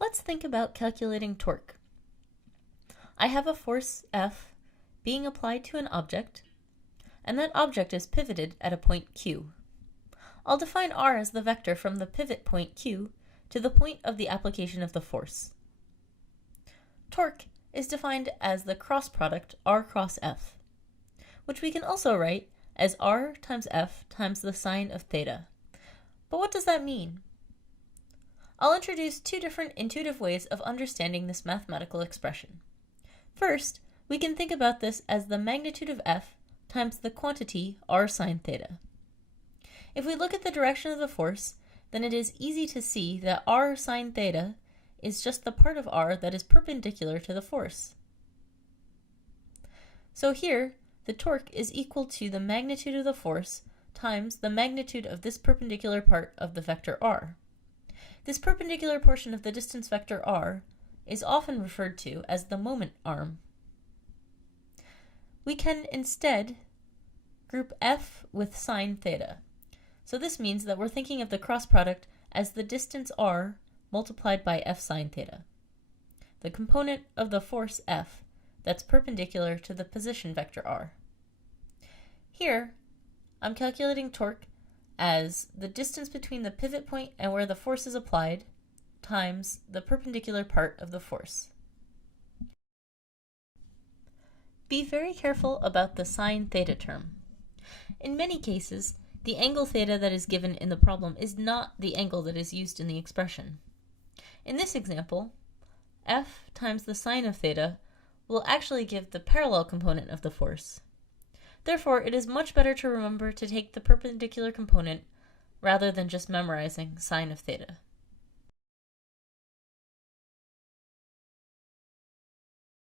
Let's think about calculating torque. I have a force F being applied to an object, and that object is pivoted at a point Q. I'll define R as the vector from the pivot point Q to the point of the application of the force. Torque is defined as the cross product R cross F, which we can also write as R times F times the sine of theta. But what does that mean? I'll introduce two different intuitive ways of understanding this mathematical expression. First, we can think about this as the magnitude of F times the quantity R sine theta. If we look at the direction of the force, then it is easy to see that R sine theta is just the part of R that is perpendicular to the force. So here, the torque is equal to the magnitude of the force times the magnitude of this perpendicular part of the vector R. This perpendicular portion of the distance vector R is often referred to as the moment arm. We can instead group F with sine theta. So this means that we're thinking of the cross product as the distance R multiplied by F sine theta, the component of the force F that's perpendicular to the position vector R. Here, I'm calculating torque as the distance between the pivot point and where the force is applied times the perpendicular part of the force. Be very careful about the sine theta term. In many cases, the angle theta that is given in the problem is not the angle that is used in the expression. In this example, F times the sine of theta will actually give the parallel component of the force. Therefore, it is much better to remember to take the perpendicular component rather than just memorizing sine of theta.